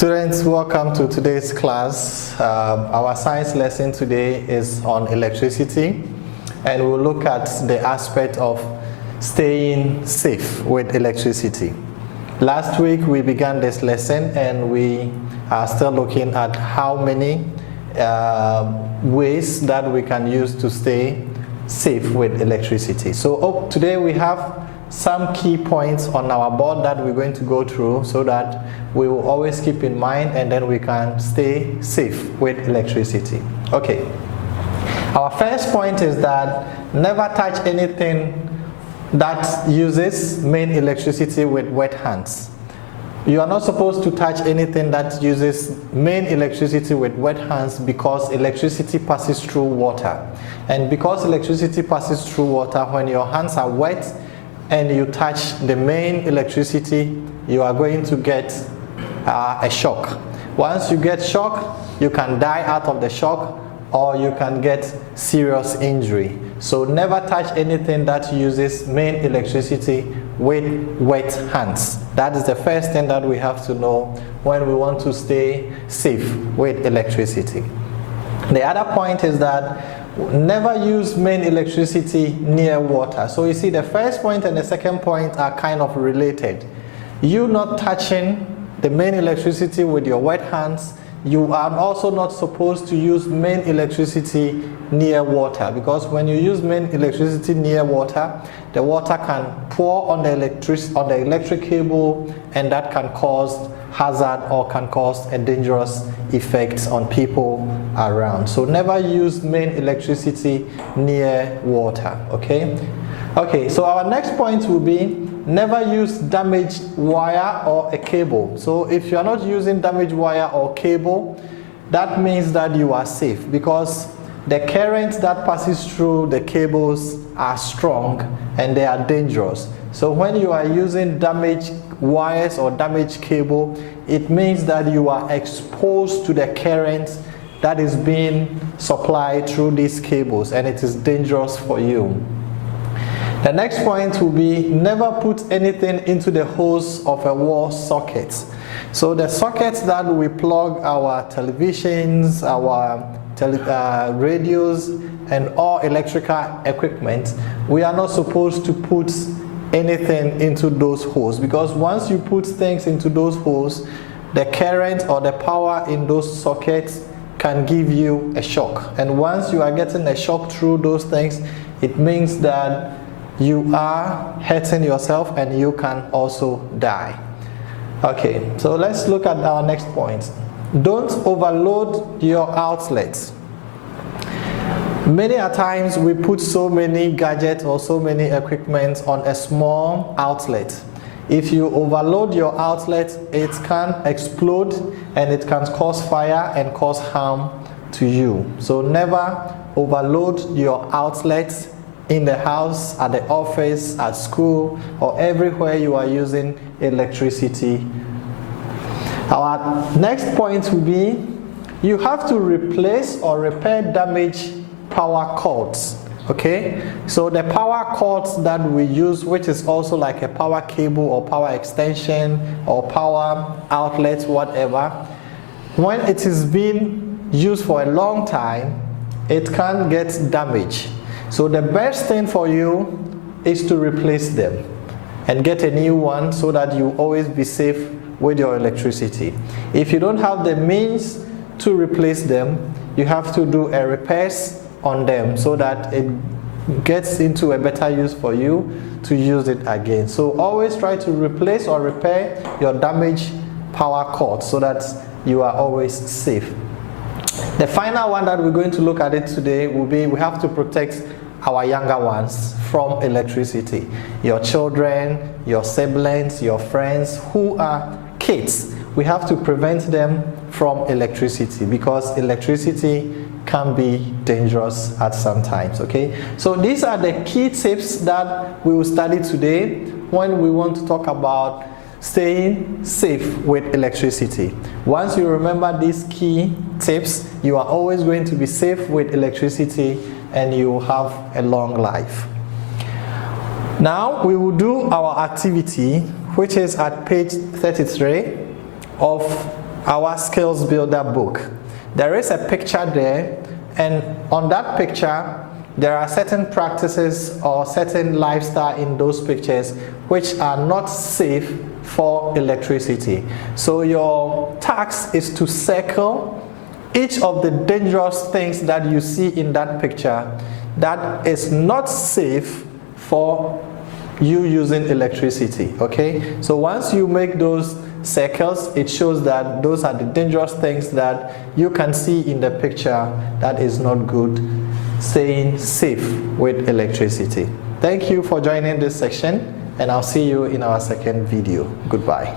Students, welcome to today's class. Our science lesson today is on electricity, and we'll look at the aspect of staying safe with electricity. Last week we began this lesson, and we are still looking at how many ways that we can use to stay safe with electricity. So today we have some key points on our board that we're going to go through so that we will always keep in mind, and then we can stay safe with electricity. Okay. Our first point is that never touch anything that uses main electricity with wet hands. You are not supposed to touch anything that uses main electricity with wet hands, because electricity passes through water. And because electricity passes through water, when your hands are wet and you touch the main electricity, you are going to get a shock. Once you get shock, you can die out of the shock, or you can get serious injury. So never touch anything that uses main electricity with wet hands. That is the first thing that we have to know when we want to stay safe with electricity. The other point is that never use main electricity near water. So you see, the first point and the second point are kind of related. You not touching the main electricity with your wet hands, you are also not supposed to use main electricity near water, because when you use main electricity near water, the water can pour on the electric cable, and that can cause hazard or can cause a dangerous effect on people around. So never use main electricity near water. Okay, so our next point will be never use damaged wire or a cable. So if you are not using damaged wire or cable, that means that you are safe, because the currents that passes through the cables are strong and they are dangerous. So when you are using damaged wires or damaged cable, it means that you are exposed to the current that is being supplied through these cables, and it is dangerous for you. The next point will be never put anything into the hose of a wall socket. So the sockets that we plug our televisions, our radios, and all electrical equipment, we are not supposed to put anything into those holes, because once you put things into those holes, the current or the power in those sockets can give you a shock. And once you are getting a shock through those things, it means that you are hurting yourself and you can also die. Okay, so let's look at our next point. Don't overload your outlets. Many a times we put so many gadgets or so many equipment on a small outlet. If you overload your outlet, it can explode and it can cause fire and cause harm to you. So never overload your outlets in the house, at the office, at school, or everywhere you are using electricity. Our next point will be you have to replace or repair damaged power cords. Okay, so the power cords that we use, which is also like a power cable or power extension or power outlet, whatever, when it is being used for a long time, it can get damaged. So the best thing for you is to replace them and get a new one, so that you always be safe with your electricity. If you don't have the means to replace them, you have to do a repairs on them so that it gets into a better use for you to use it again. So always try to replace or repair your damaged power cord so that you are always safe. The final one that we're going to look at it today will be we have to protect our younger ones from electricity. Your children, your siblings, your friends who are kids, we have to prevent them from electricity, because electricity can be dangerous at some times. Okay, so these are the key tips that we will study today when we want to talk about staying safe with electricity. Once you remember these key tips, you are always going to be safe with electricity and you will have a long life. Now we will do our activity, which is at page 33 of our Skills Builder book. There is a picture there, and on that picture there are certain practices or certain lifestyle in those pictures which are not safe for electricity. So your task is to circle each of the dangerous things that you see in that picture that is not safe for you using electricity. Okay, so once you make those circles, it shows that those are the dangerous things that you can see in the picture that is not good, staying safe with electricity. Thank you for joining this section, and I'll see you in our second video. Goodbye.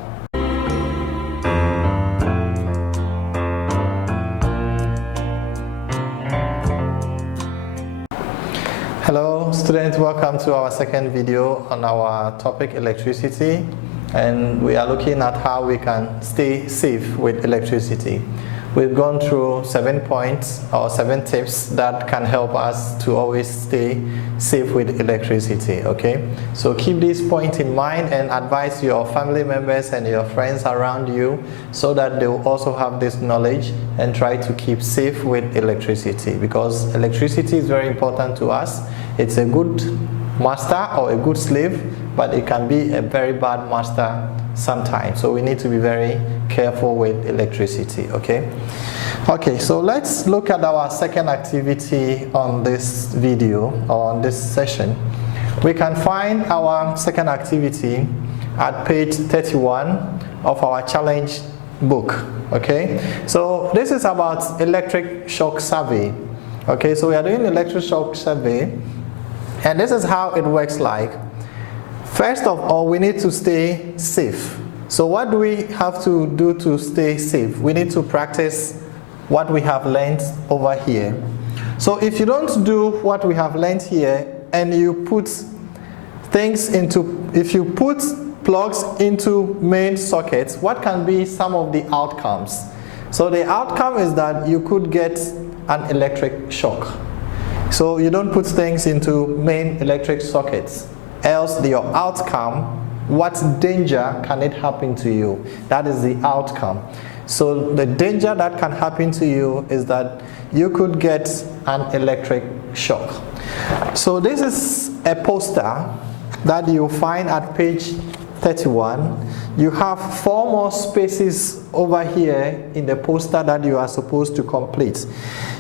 Hello students, welcome to our second video on our topic electricity, and we are looking at how we can stay safe with electricity. We've gone through 7 points or 7 tips that can help us to always stay safe with electricity. Okay, so keep these points in mind and advise your family members and your friends around you so that they will also have this knowledge and try to keep safe with electricity, because electricity is very important to us. It's a good master or a good slave, but it can be a very bad master sometimes. So we need to be very careful with electricity. Okay, so let's look at our second activity on this video or on this session. We can find our second activity at page 31 of our challenge book. Okay, so this is about electric shock survey. Okay, so we are doing electric shock survey, and this is how it works like. First of all, we need to stay safe. So what do we have to do to stay safe? We need to practice what we have learned over here. So if you don't do what we have learned here and you put things into, if you put plugs into main sockets, what can be some of the outcomes? So the outcome is that you could get an electric shock. So you don't put things into main electric sockets, else your outcome, what danger can it happen to you? That is the outcome. So the danger that can happen to you is that you could get an electric shock. So this is a poster that you find at page 31. You have 4 more spaces over here in the poster that you are supposed to complete.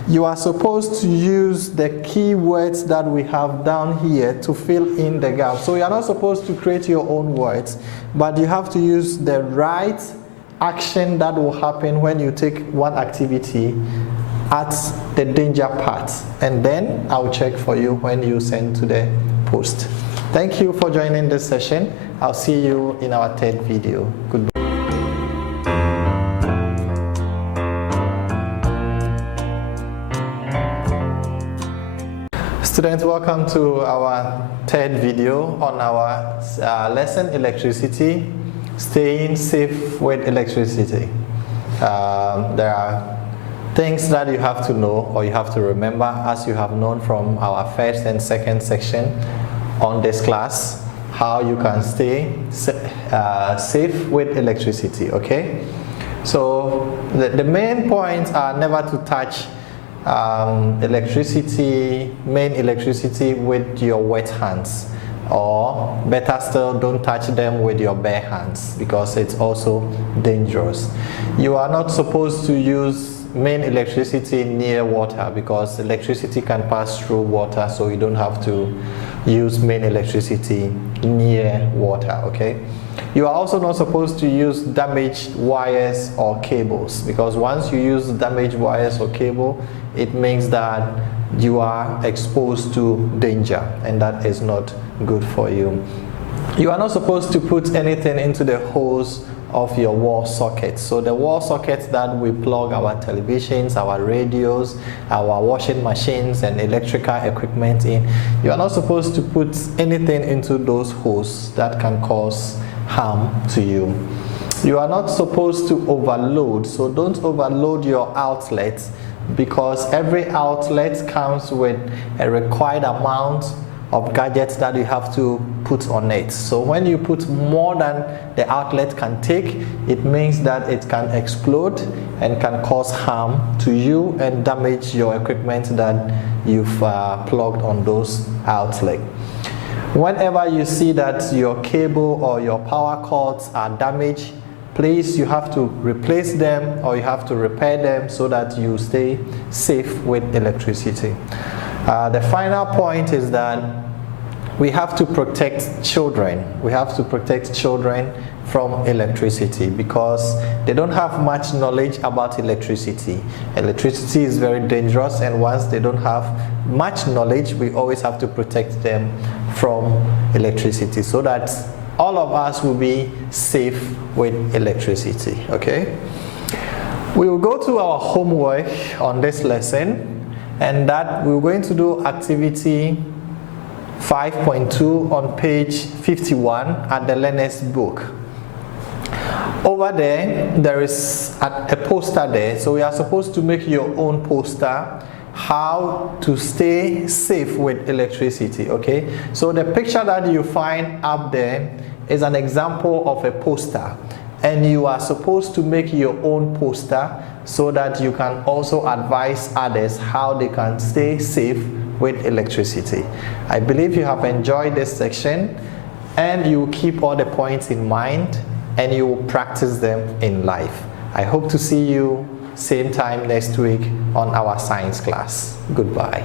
You are supposed to use the keywords that we have down here to fill in the gap. So you are not supposed to create your own words, but you have to use the right action that will happen when you take one activity at the danger part, and then I'll check for you when you send to the post. Thank you for joining this session. I'll see you in our third video. Goodbye. Students, welcome to our third video on our lesson electricity, staying safe with electricity. There are things that you have to know or you have to remember, as you have known from our first and second section on this class, how you can stay safe with electricity. Okay, so the main points are never to touch electricity, main electricity, with your wet hands, or better still, don't touch them with your bare hands because it's also dangerous. You are not supposed to use main electricity near water because electricity can pass through water, so you don't have to use main electricity near water. Okay, you are also not supposed to use damaged wires or cables, because once you use damaged wires or cable, it means that you are exposed to danger, and that is not good for you. You are not supposed to put anything into the holes of your wall sockets. So the wall sockets that we plug our televisions, our radios, our washing machines and electrical equipment in, you are not supposed to put anything into those holes that can cause harm to you. You are not supposed to overload, so don't overload your outlets, because every outlet comes with a required amount of gadgets that you have to put on it. So when you put more than the outlet can take, it means that it can explode and can cause harm to you and damage your equipment that you've plugged on those outlets. Whenever you see that your cable or your power cords are damaged, please, you have to replace them or you have to repair them so that you stay safe with electricity. The final point is that we have to protect children. We have to protect children from electricity because they don't have much knowledge about electricity. Electricity is very dangerous, and once they don't have much knowledge, we always have to protect them from electricity so that all of us will be safe with electricity. Okay? We will go to our homework on this lesson, and that we're going to do activity 5.2 on page 51 at the learner's book. Over there is a poster there, so we are supposed to make your own poster, how to stay safe with electricity. Okay, so the picture that you find up there is an example of a poster, and you are supposed to make your own poster so that you can also advise others how they can stay safe with electricity. I believe you have enjoyed this section, and you keep all the points in mind and you will practice them in life. I hope to see you same time next week on our science class. Goodbye.